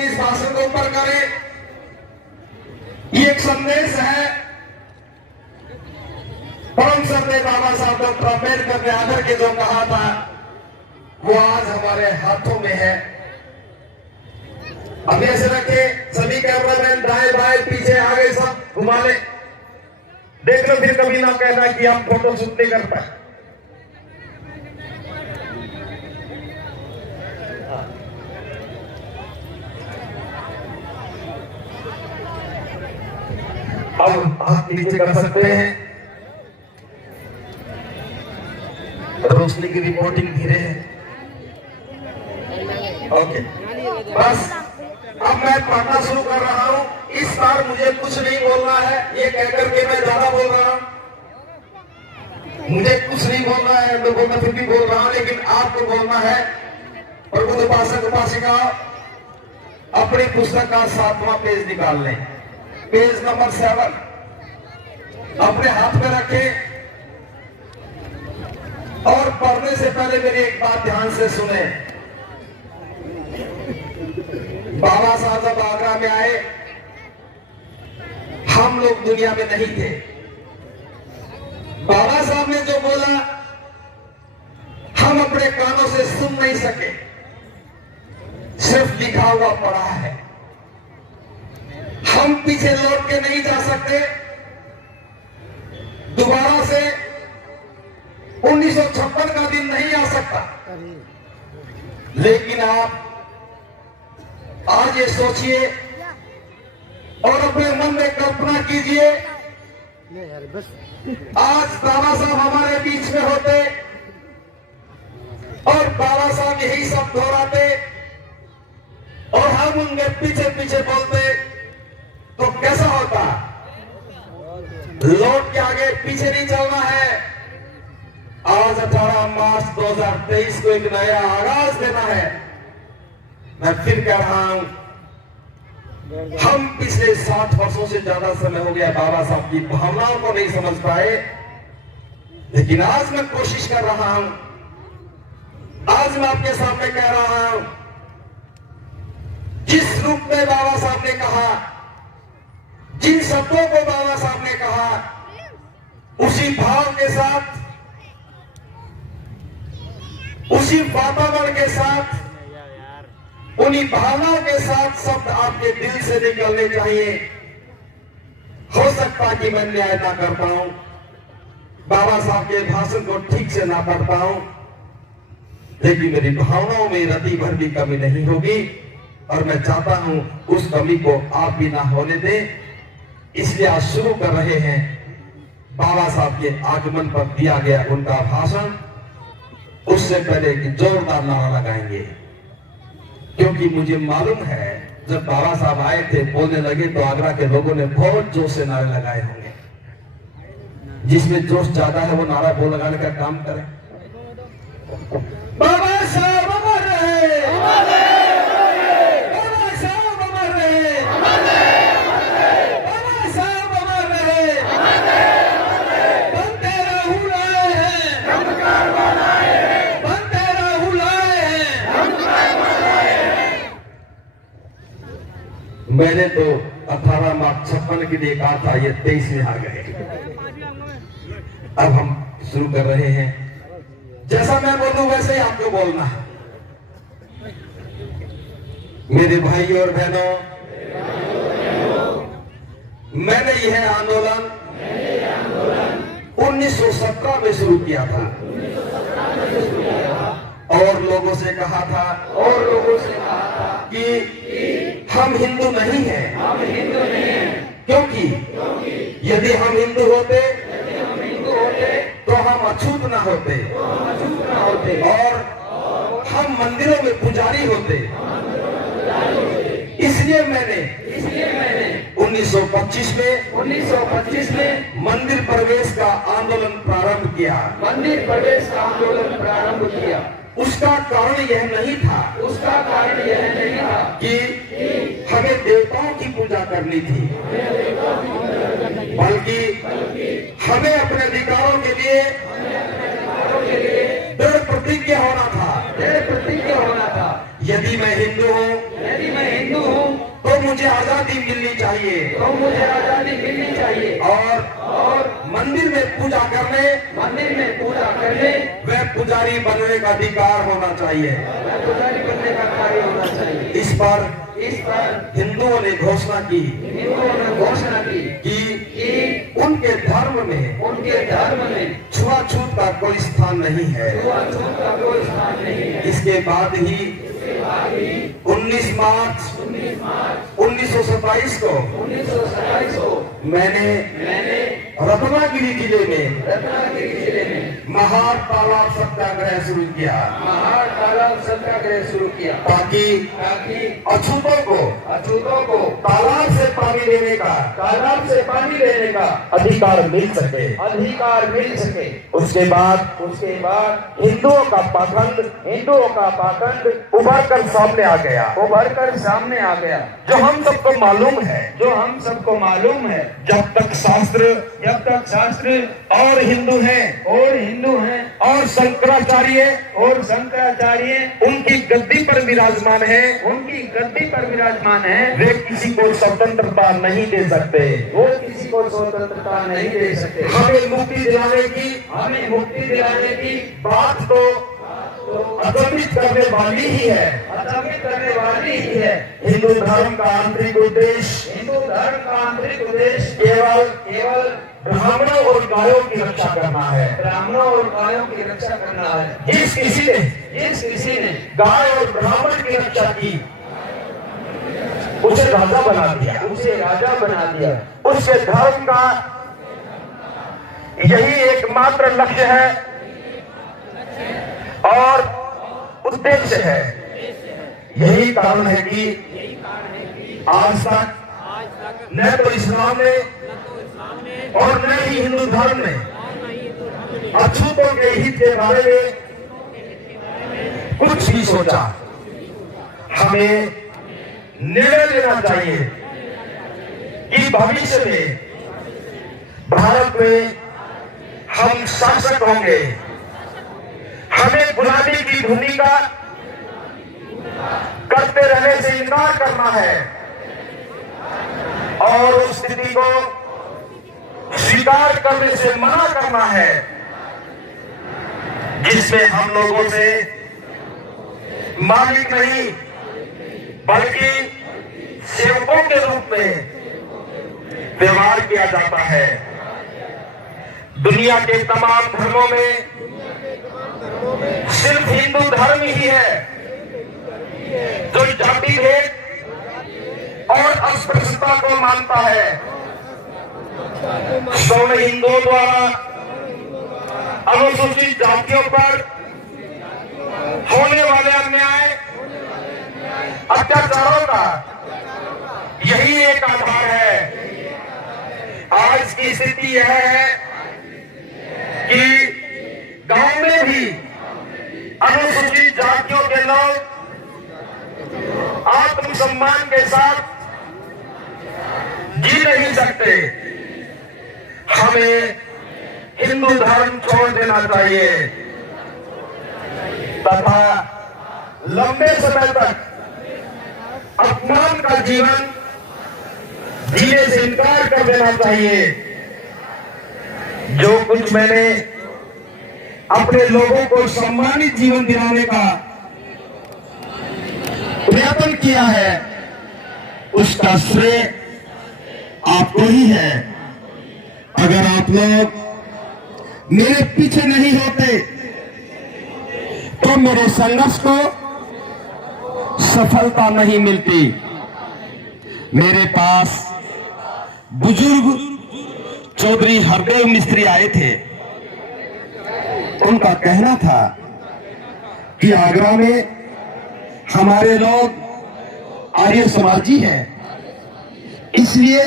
की इस भाषण को ऊपर करें। ये एक संदेश है परम श्रद्धेय बाबा साहब डॉक्टर अम्बेडकर ने आकर के जो कहा था वो आज हमारे हाथों में है। अब ऐसे रखे, सभी कैमरामैन दाएं बाएं पीछे आगे सब घुमा ले, देख लो, फिर कभी ना कहना कि आप फोटो शूट नहीं कर पाए। अब हाथ नीचे कर सकते हैं। रोशनी की रिपोर्टिंग धीरे है। ओके, बस अब मैं पढ़ना शुरू कर रहा हूं। इस बार मुझे कुछ नहीं बोलना है, ये कहकर के मैं ज्यादा बोल रहा हूं। मुझे कुछ नहीं बोलना है, मैं बोलना फिर भी बोल रहा हूं, लेकिन आपको बोलना है। प्रबुद्ध उपासक उपासिका अपनी पुस्तक का 7वां पेज निकाल लें, पेज नंबर 7 अपने हाथ में रखें और पढ़ने से पहले मेरी एक बात ध्यान से सुने। बाबा साहब जब आगरा में आए, हम लोग दुनिया में नहीं थे। बाबा साहब ने जो बोला हम अपने कानों से सुन नहीं सके, सिर्फ लिखा हुआ पढ़ा है। हम पीछे लौट के नहीं जा सकते, दोबारा से 1956 का दिन नहीं आ सकता। लेकिन आप आज ये सोचिए और अपने मन में कल्पना कीजिए, आज बाबा साहब हमारे बीच में होते और बाबा साहब यही सब दोहराते और हम उनके पीछे पीछे बोलते तो कैसा होता। लौट के आगे पीछे नहीं चलना है। आज 18 मार्च 2023 को एक नया आगाज देना है। मैं फिर कह रहा हूं, हम पिछले 60 वर्षों से ज्यादा समय हो गया बाबा साहब की भावनाओं को नहीं समझ पाए, लेकिन आज मैं कोशिश कर रहा हूं। आज मैं आपके सामने कह रहा हूं, जिस रूप में बाबा साहब ने कहा, जिन शब्दों को बाबा साहब ने कहा, उसी भाव के साथ, उसी वातावरण के साथ, उन्हीं भावनाओं के साथ शब्द आपके दिल से निकलने चाहिए। हो सकता है कि मैं न्याय ना कर पाऊं, बाबा साहब के भाषण को ठीक से ना पढ़ पाऊं, लेकिन मेरी भावनाओं में रति भर भी कमी नहीं होगी और मैं चाहता हूं उस कमी को आप भी ना होने दें। इसलिए आज शुरू कर रहे हैं बाबा साहब के आगमन पर दिया गया उनका भाषण। उससे पहले कि जोरदार नारा लगाएंगे, क्योंकि मुझे मालूम है जब बाबा साहब आए थे बोलने लगे तो आगरा के लोगों ने बहुत जोश से नारे लगाए होंगे। जिसमें जोश ज्यादा है वो नारा बोल लगाने का काम करे। बाबा साहब अमर रहे, बाबा साहब अमर रहे, बाबा साहब अमर रहे, बंदे राहुल आए हैं, बंदे राहुल आए हैं। मैंने तो 18 मार्च 56 के लिए कहा था, ये 23 में आ गए। अब हम शुरू कर रहे हैं, जैसा मैं बोलूं वैसे ही आपको बोलना है। मेरे भाई और बहनों, मैंने यह आंदोलन 1917 में शुरू किया था और लोगों से कहा था कि हम हिंदू नहीं हैं, क्योंकि यदि हम हिंदू होते तो हम अछूत ना होते और हम मंदिरों में पुजारी होते। इसलिए मैंने 1925 में मंदिर प्रवेश का आंदोलन प्रारंभ किया। उसका कारण यह नहीं था कि हमें देवताओं की पूजा करनी थी, बल्कि हमें अपने अधिकारों के लिए दृढ़ प्रतिज्ञा होना था। यदि मैं हिंदू हूँ मैं हिंदू हूँ तो मुझे आजादी मिलनी चाहिए, तो मुझे आजादी मिलनी चाहिए। और मंदिर में पूजा करने व पुजारी बनने का अधिकार होना चाहिए। पुजारी बनने का कार्य होना चाहिए। इस पर हिंदुओं ने घोषणा की कि उनके धर्म में छुआछूत का कोई स्थान नहीं है। इसके बाद ही 19 मार्च 1927 को मैंने रत्नागिरी जिले में महार तालाब सत्याग्रह शुरू किया ताकि अछूतों को तालाब से पानी लेने का अधिकार मिल सके। उसके बाद हिंदुओं का पाखंड उभर कर सामने आ गया। जो हम सबको मालूम है जब तक शास्त्र और हिंदू हैं और शंकराचार्य उनकी गद्दी पर विराजमान है, वे किसी को स्वतंत्रता नहीं दे सकते। हमें मुक्ति दिलाने की बात तो अचंभित करने वाली ही है। हिंदू धर्म का आंतरिक उद्देश्य केवल ब्राह्मणों और गायों की रक्षा करना है। जिस किसी ने गाय और ब्राह्मण की रक्षा की उसे राजा बना दिया। उसके धर्म का यही एकमात्र लक्ष्य है और उद्देश्य है। यही कारण है कि आज तक न तो इस्लाम ने और न ही हिंदू धर्म ने अछूतों के हित के बारे में कुछ भी सोचा। हमें निर्णय लेना चाहिए कि भविष्य में भारत में हम शासक होंगे। हमें गुलामी की भूमिका करते रहने से इनकार करना है और उस स्थिति को स्वीकार करने से मना करना है जिसमें हम लोगों से मालिक नहीं बल्कि सेवकों के रूप में व्यवहार किया जाता है। दुनिया के तमाम धर्मों में सिर्फ हिंदू धर्म ही है जो जाति भेद और अस्पृश्यता को मानता है। सवर्ण हिंदुओं द्वारा अनुसूचित जातियों पर होने वाले अन्याय अत्याचारों का यही एक आधार है। आज की स्थिति यह है कि गांव में भी अनुसूचित जातियों के लोग आत्मसम्मान के साथ जी नहीं सकते। हमें हिंदू धर्म छोड़ देना चाहिए तथा लंबे समय तक अपमान का जीवन जीने से इनकार कर देना चाहिए। जो कुछ मैंने अपने लोगों को सम्मानित जीवन दिलाने का प्रयत्न किया है उसका श्रेय आपको ही है। अगर आप लोग मेरे पीछे नहीं होते तो मेरे संघर्ष को सफलता नहीं मिलती। मेरे पास बुजुर्ग चौधरी हरदेव मिस्त्री आए थे। उनका कहना था कि आगरा में हमारे लोग आर्य समाजी हैं, इसलिए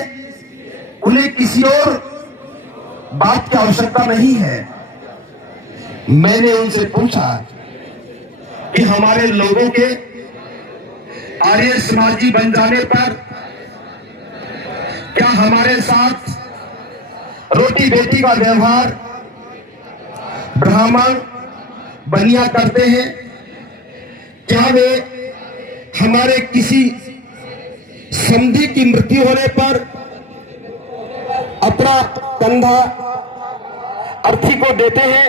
उन्हें किसी और बात की आवश्यकता नहीं है। मैंने उनसे पूछा कि हमारे लोगों के आर्य समाजी बन जाने पर क्या हमारे साथ रोटी बेटी का व्यवहार ब्राह्मण बनिया करते हैं? क्या वे हमारे किसी समधी की मृत्यु होने पर अपना कंधा अर्थी को देते हैं,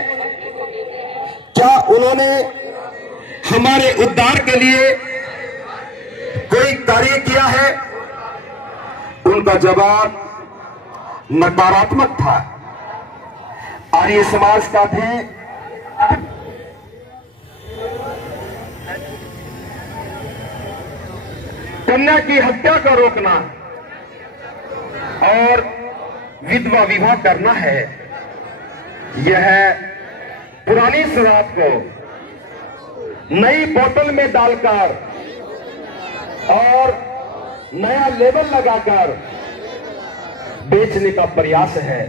क्या उन्होंने हमारे उद्धार के लिए कोई कार्य किया है? उनका जवाब नकारात्मक था। आर्य समाज का थे कन्या की हत्या का रोकना और विधवा विवाह करना है। यह पुरानी शराब को नई बोतल में डालकर और नया लेबल लगाकर बेचने का प्रयास है।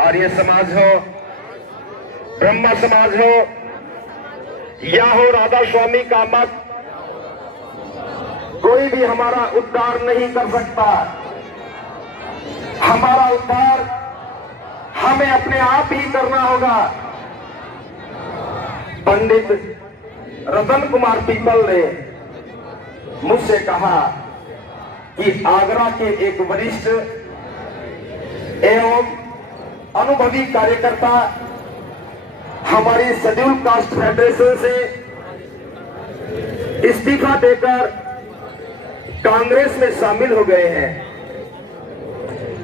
आर्य समाज हो, ब्रह्म समाज हो या हो राधा स्वामी का मत, कोई भी हमारा उद्धार नहीं कर सकता। हमारा उद्धार हमें अपने आप ही करना होगा। पंडित रतन कुमार पीपल ने मुझसे कहा कि आगरा के एक वरिष्ठ एवं अनुभवी कार्यकर्ता हमारी शेड्यूल कास्ट फेडरेशन से इस्तीफा देकर कांग्रेस में शामिल हो गए हैं।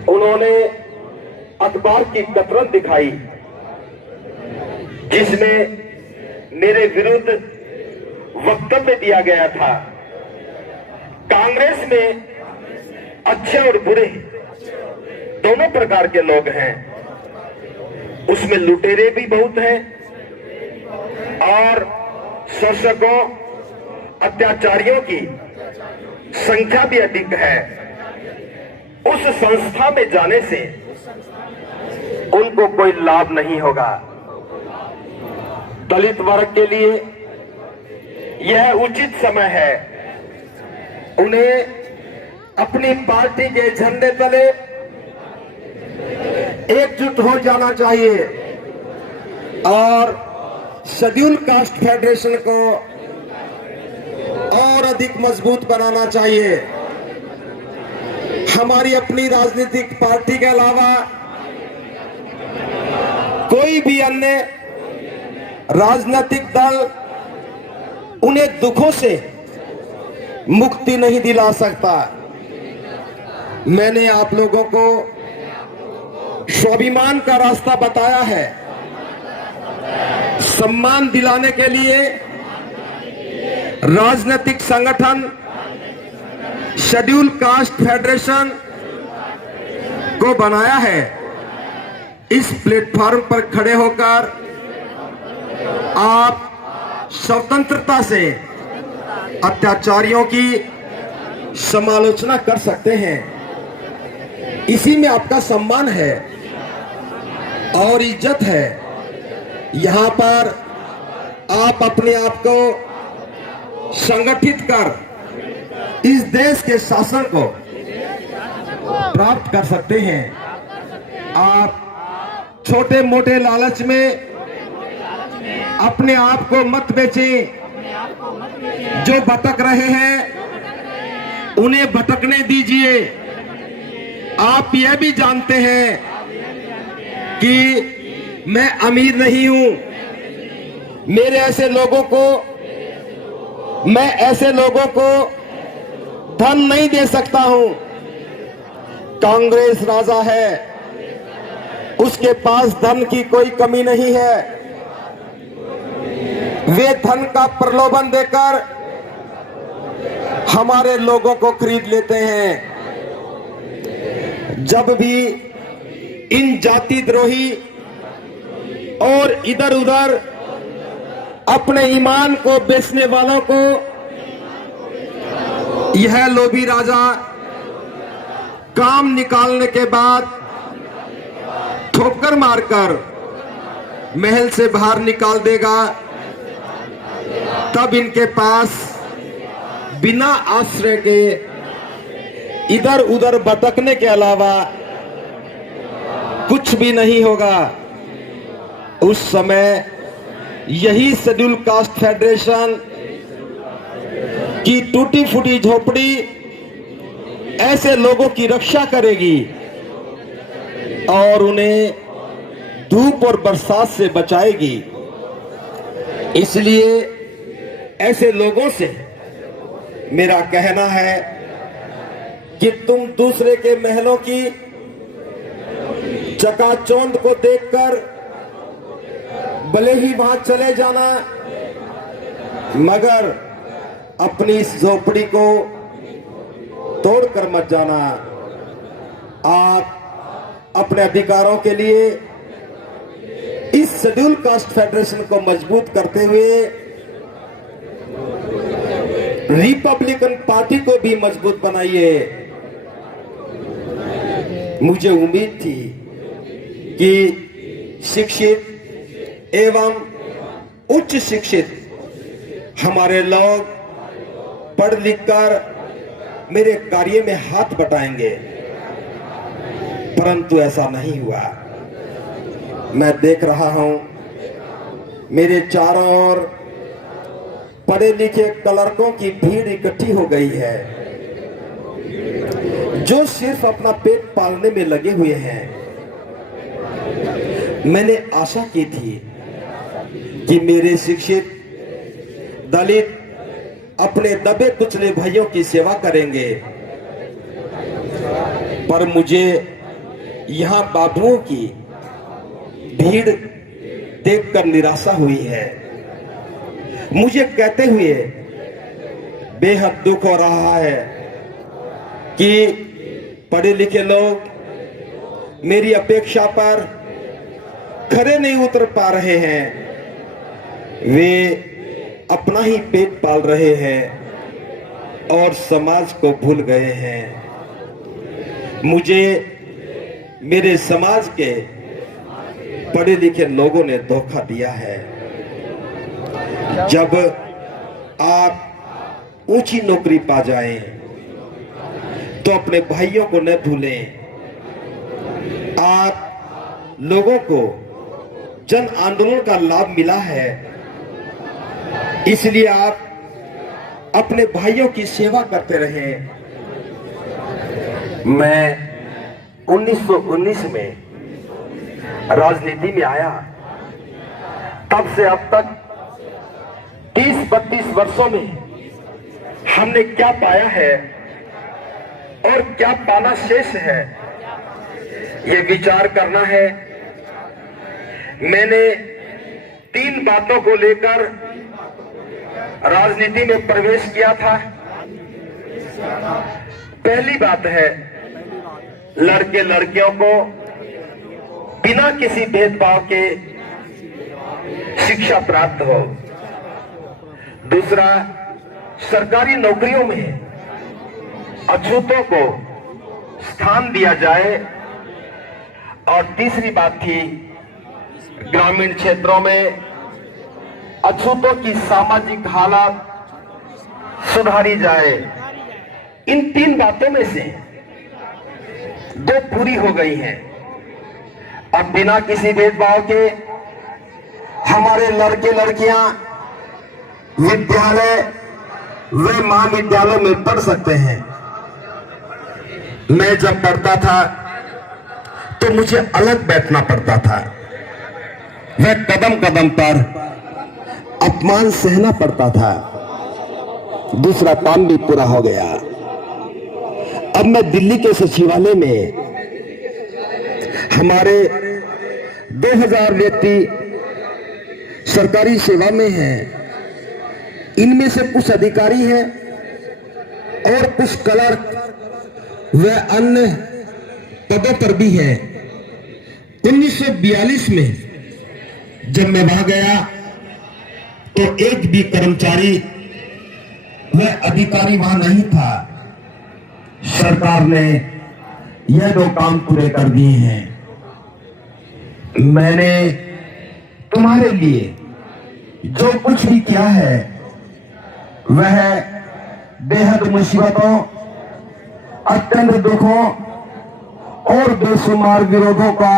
उन्होंने अखबार की कतरन दिखाई जिसमें मेरे विरुद्ध वक्तव्य दिया गया था। कांग्रेस में अच्छे और बुरे दोनों प्रकार के लोग हैं। उसमें लुटेरे भी बहुत हैं और शासकों अत्याचारियों की संख्या भी अधिक है। उस संस्था में जाने से उनको कोई लाभ नहीं होगा। दलित वर्ग के लिए यह उचित समय है। उन्हें अपनी पार्टी के झंडे तले एकजुट हो जाना चाहिए और शेड्यूल कास्ट फेडरेशन को और अधिक मजबूत बनाना चाहिए। हमारी अपनी राजनीतिक पार्टी के अलावा कोई भी अन्य राजनीतिक दल उन्हें दुखों से मुक्ति नहीं दिला सकता। मैंने आप लोगों को स्वाभिमान का रास्ता बताया है। सम्मान दिलाने के लिए राजनीतिक संगठन शेड्यूल कास्ट फेडरेशन को बनाया है। इस प्लेटफॉर्म पर खड़े होकर आप स्वतंत्रता से अत्याचारियों की समालोचना कर सकते हैं। इसी में आपका सम्मान है और इज्जत है। यहां पर आप अपने आप को संगठित कर इस देश के शासन को प्राप्त कर सकते हैं। आप छोटे मोटे लालच में अपने आप को मत बेचें। जो भटक रहे हैं उन्हें भटकने दीजिए। आप यह भी जानते हैं कि मैं अमीर नहीं हूं। मैं ऐसे लोगों को धन नहीं दे सकता हूं। कांग्रेस राजा है, उसके पास धन की कोई कमी नहीं है। वे धन का प्रलोभन देकर हमारे लोगों को खरीद लेते हैं। जब भी इन जाति द्रोही और इधर उधर अपने ईमान को बेचने वालों को यह लोभी राजा काम निकालने के बाद ठोकर मारकर महल से बाहर निकाल देगा, तब इनके पास बिना आश्रय के इधर उधर भटकने के अलावा कुछ भी नहीं होगा। उस समय यही शेड्यूल कास्ट फेडरेशन की टूटी फूटी झोपड़ी ऐसे लोगों की रक्षा करेगी और उन्हें धूप और बरसात से बचाएगी। इसलिए ऐसे लोगों से मेरा कहना है कि तुम दूसरे के महलों की चकाचौंध को देखकर भले ही वहां चले जाना, मगर अपनी इस झोपड़ी को तोड़कर मत जाना। आप अपने अधिकारों के लिए इस शेड्यूल कास्ट फेडरेशन को मजबूत करते हुए रिपब्लिकन पार्टी को भी मजबूत बनाइए। मुझे उम्मीद थी कि शिक्षित एवं उच्च शिक्षित हमारे लोग पढ़ लिखकर मेरे कार्य में हाथ बटाएंगे, परंतु ऐसा नहीं हुआ। मैं देख रहा हूं मेरे चारों ओर पढ़े लिखे क्लर्कों की भीड़ इकट्ठी हो गई है, जो सिर्फ अपना पेट पालने में लगे हुए हैं। मैंने आशा की थी कि मेरे शिक्षित दलित अपने दबे कुचले भाइयों की सेवा करेंगे, पर मुझे यहां बाबुओं की भीड़ देखकर निराशा हुई है। मुझे कहते हुए बेहद दुख हो रहा है कि पढ़े लिखे लोग मेरी अपेक्षा पर खरे नहीं उतर पा रहे हैं। वे अपना ही पेट पाल रहे हैं और समाज को भूल गए हैं। मुझे मेरे समाज के पढ़े लिखे लोगों ने धोखा दिया है। जब आप ऊंची नौकरी पा जाएं, तो अपने भाइयों को न भूलें। आप लोगों को जन आंदोलन का लाभ मिला है, इसलिए आप अपने भाइयों की सेवा करते रहें। मैं 1919 में राजनीति में आया, तब से अब तक 30-32 वर्षों में हमने क्या पाया है और क्या पाना शेष है, ये विचार करना है। मैंने 3 बातों को लेकर राजनीति में प्रवेश किया था। पहली बात है, लड़के लड़कियों को बिना किसी भेदभाव के शिक्षा प्राप्त हो। दूसरा, सरकारी नौकरियों में अछूतों को स्थान दिया जाए। और तीसरी बात थी, ग्रामीण क्षेत्रों में अछूतों की सामाजिक हालत सुधारी जाए। इन 3 बातों में से 2 पूरी हो गई हैं। अब बिना किसी भेदभाव के हमारे लड़के लड़कियां विद्यालय व महाविद्यालय में पढ़ सकते हैं। मैं जब पढ़ता था तो मुझे अलग बैठना पड़ता था, वह कदम कदम पर अपमान सहना पड़ता था। दूसरा काम भी पूरा हो गया। अब मैं दिल्ली के सचिवालय में हमारे 2000 व्यक्ति सरकारी सेवा में हैं। इनमें से कुछ अधिकारी हैं और कुछ क्लर्क व अन्य पदों पर भी हैं। 1942 में जब मैं वहां गया तो एक भी कर्मचारी व अधिकारी वहां नहीं था। सरकार ने यह 2 काम पूरे कर दिए हैं। मैंने तुम्हारे लिए जो कुछ भी किया है वह बेहद मुसीबतों, अत्यंत दुखों और बेशुमार विरोधों का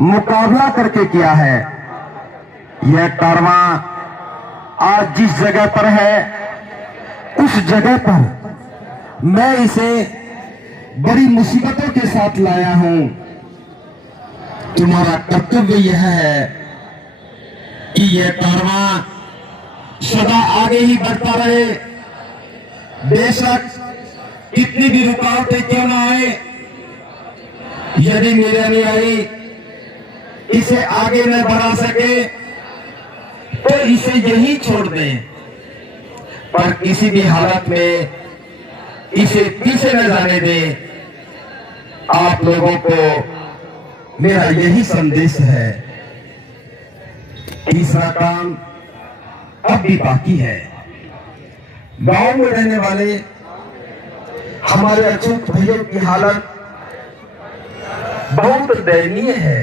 मुकाबला करके किया है। यह कारवां आज जिस जगह पर है, उस जगह पर मैं इसे बड़ी मुसीबतों के साथ लाया हूं। तुम्हारा कर्तव्य यह है कि यह कारवां सदा आगे ही बढ़ता रहे। बेशक कितनी भी रुकावटें क्यों ना आए, यदि मेरे अनुयायी इसे आगे न बढ़ा सके तो इसे यही छोड़ दें, पर किसी भी हालत में इसे पीछे न जाने दें। आप लोगों को मेरा यही संदेश है। तीसरा काम अब भी बाकी है। गांव में रहने वाले हमारे अछूत भाइयों की हालत बहुत दयनीय है।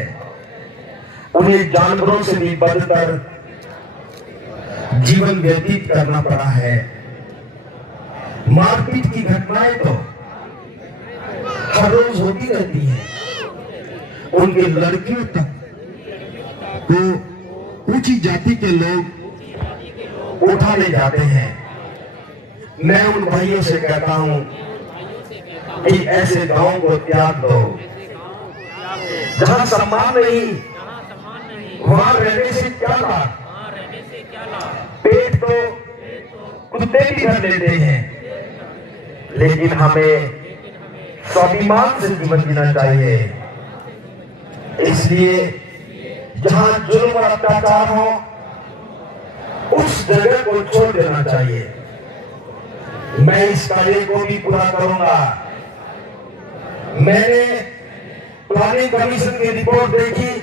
उन्हें जानवरों से भी बढ़कर जीवन व्यतीत करना पड़ा है। मारपीट की घटनाएं तो हर रोज होती रहती हैं। उनके लड़कियों तक को ऊंची जाति के लोग उठा ले जाते हैं। मैं उन भाइयों से कहता हूं कि ऐसे गांव को त्याग दो। जहां सम्मान नहीं वहां रहने से क्या लाभ। पेट तो कुत्ते भी भर लेते हैं, लेकिन हमें स्वाभिमान से जीवन जीना चाहिए। इसलिए जहां जुल्म और अत्याचार हो उस जगह को छोड़ देना चाहिए। मैं इस कार्य को भी पूरा करूंगा। मैंने प्लानिंग कमीशन की रिपोर्ट देखी,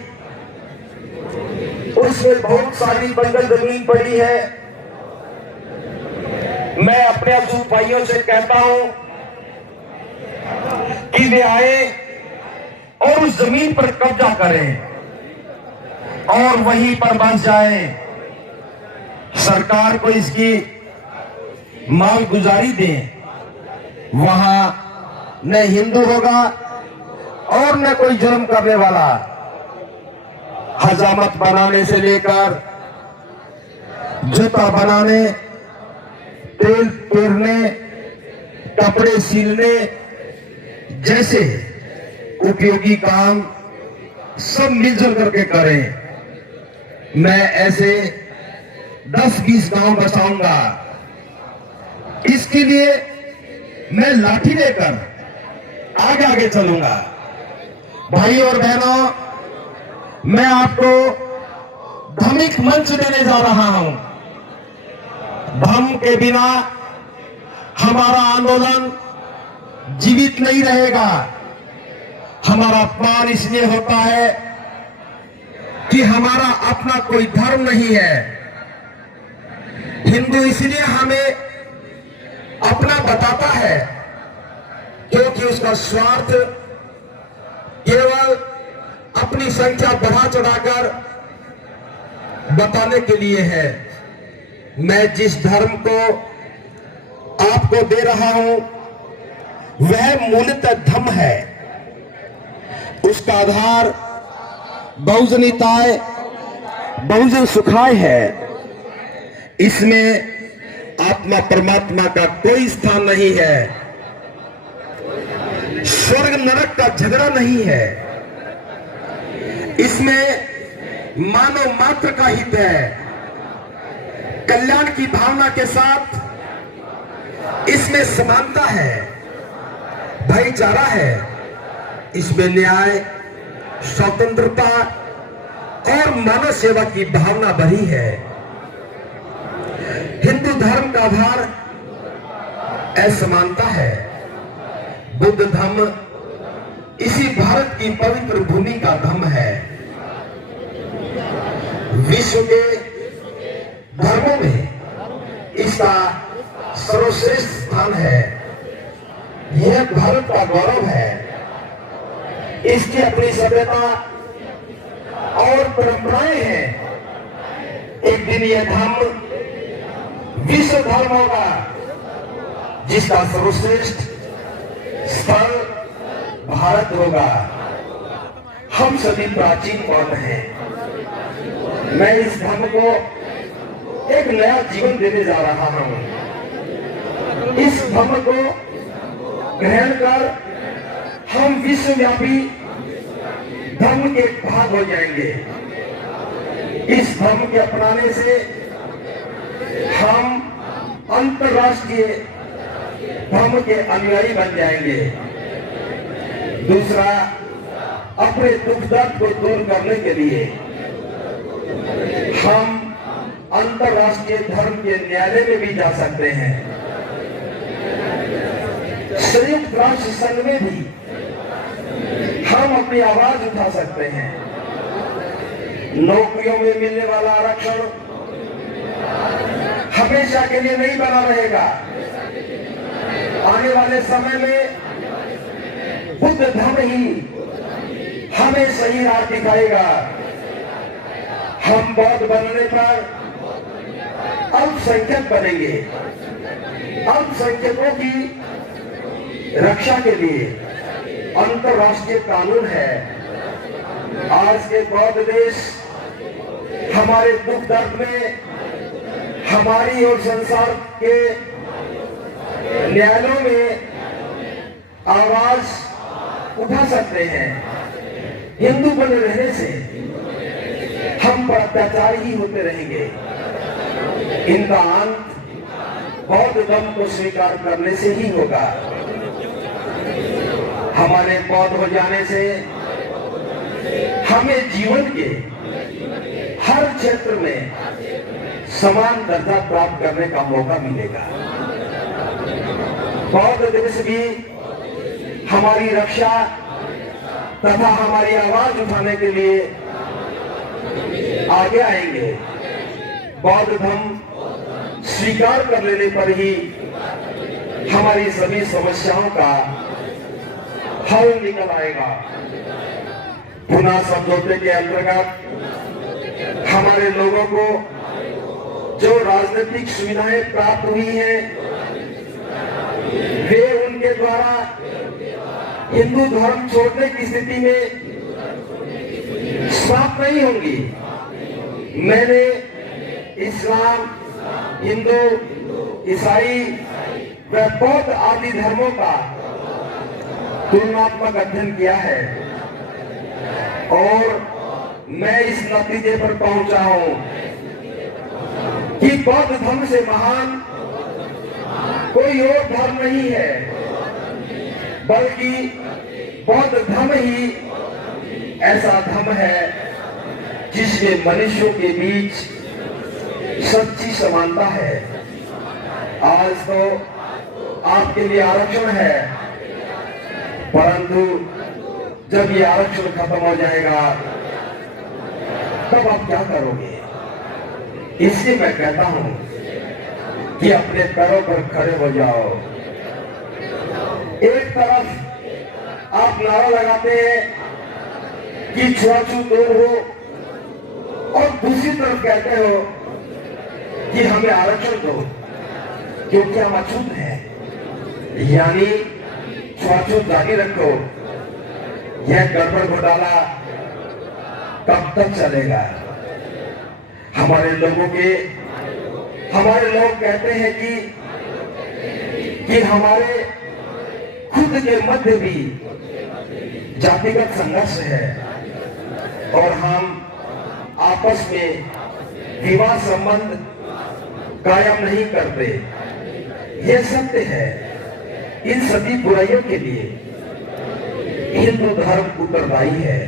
उसमें बहुत सारी बंजर जमीन पड़ी है। मैं अपने अछूत भाइयों से कहता हूं कि वे आए और उस जमीन पर कब्जा करें और वहीं पर बस जाए। सरकार को इसकी मांग गुजारी दें। वहां न हिंदू होगा और न कोई जुर्म करने वाला। हजामत बनाने से लेकर जूता बनाने, तेल पेरने, कपड़े सिलने जैसे उपयोगी काम सब मिलजुल करके करें। मैं ऐसे 10-20 गांव बसाऊंगा। इसके लिए मैं लाठी लेकर आगे आगे चलूंगा। भाई और बहनों, मैं आपको धार्मिक मंच देने जा रहा हूं। धर्म के बिना हमारा आंदोलन जीवित नहीं रहेगा। हमारा अपमान इसलिए होता है कि हमारा अपना कोई धर्म नहीं है। हिंदू इसलिए हमें अपना बताता है क्योंकि उसका स्वार्थ केवल अपनी संख्या बढ़ा चढ़ाकर बताने के लिए है। मैं जिस धर्म को आपको दे रहा हूं वह मूलतः धम्म है। उसका आधार बहुजनिताय, बहुजन सुखाय है। इसमें आत्मा परमात्मा का कोई स्थान नहीं है। स्वर्ग नरक का झगड़ा नहीं है। इसमें मानव मात्र का हित है। कल्याण की भावना के साथ इसमें समानता है, भाईचारा है। इसमें न्याय, स्वतंत्रता और मानव सेवा की भावना भरी है। हिंदू धर्म का आधार असमानता है। बुद्ध धर्म इसी भारत की पवित्र भूमि का धर्म है। विश्व के धर्मों में इसका सर्वश्रेष्ठ स्थान है। यह भारत का गौरव है। इसकी अपनी सभ्यता और परंपराएं हैं। एक दिन यह धर्म विश्व धर्म होगा जिसका सर्वश्रेष्ठ स्थल भारत होगा। हम सभी प्राचीन कौन हैं। मैं इस धर्म को एक नया जीवन देने जा रहा हूं। इस धर्म को ग्रहण कर हम विश्वव्यापी धर्म के भाग हो जाएंगे। इस धर्म के अपनाने से हम अंतर्राष्ट्रीय धर्म के अनुयायी बन जाएंगे। दूसरा, अपने दुख दर्द को दूर करने के लिए हम अंतर्राष्ट्रीय धर्म के न्यायालय में भी जा सकते हैं। संयुक्त राष्ट्र संघ में भी हम अपनी आवाज उठा सकते हैं। नौकरियों में मिलने वाला आरक्षण हमेशा के लिए नहीं बना रहेगा। आने वाले समय में बुद्ध धर्म ही हमें सही राह दिखाएगा। हम बौद्ध बनने पर अल्पसंख्यक बनेंगे। अल्पसंख्यकों की रक्षा के लिए अंतर्राष्ट्रीय कानून है। आज के बौद्ध देश हमारे दुख दर्द में हमारी और संसार के न्यायालयों में आवाज उठा सकते हैं। हिंदू बने रहने से हम पर अत्याचार ही होते रहेंगे। इनका अंत बौद्ध धर्म को स्वीकार करने से ही होगा। हमारे बौद्ध हो जाने से हमें जीवन के हर क्षेत्र में समान दर्जा प्राप्त करने का मौका मिलेगा। बौद्ध देश भी हमारी रक्षा तथा हमारी आवाज उठाने के लिए आगे आएंगे। बौद्ध धर्म स्वीकार कर लेने पर ही हमारी सभी समस्याओं का हल निकल आएगा। पुनः समझौते के अंतर्गत हमारे लोगों को जो राजनीतिक सुविधाएं प्राप्त हुई हैं, वे उनके द्वारा हिंदू धर्म छोड़ने की स्थिति में समाप्त नहीं होंगी। मैंने इस्लाम, हिंदू, ईसाई व बौद्ध आदि धर्मों का तुलनात्मक अध्ययन किया है और मैं इस नतीजे पर पहुंचा हूं कि बौद्ध धर्म से महान कोई और धर्म नहीं है, बल्कि बौद्ध धर्म ही ऐसा धर्म है जिसमें मनुष्यों के बीच सच्ची समानता है। आज तो आपके लिए आरक्षण है, परंतु जब ये आरक्षण खत्म हो जाएगा तब आप क्या करोगे? इसलिए मैं कहता हूं कि अपने पैरों पर खड़े हो जाओ। एक तरफ आप नारा लगाते हैं कि छुआछूत दूर हो और दूसरी तरफ कहते हो कि हमें आरक्षण दो क्योंकि हम अछूत हैं। यानी छुआछूत जारी रखो। यह गड़बड़ घोटाला कब तक चलेगा? हमारे लोग कहते हैं कि हमारे खुद के मध्य भी जातिगत संघर्ष है और हम आपस में विवाह संबंध कायम नहीं करते। यह सत्य है। इन सभी बुराइयों के लिए हिंदू धर्म उत्तरदायी है।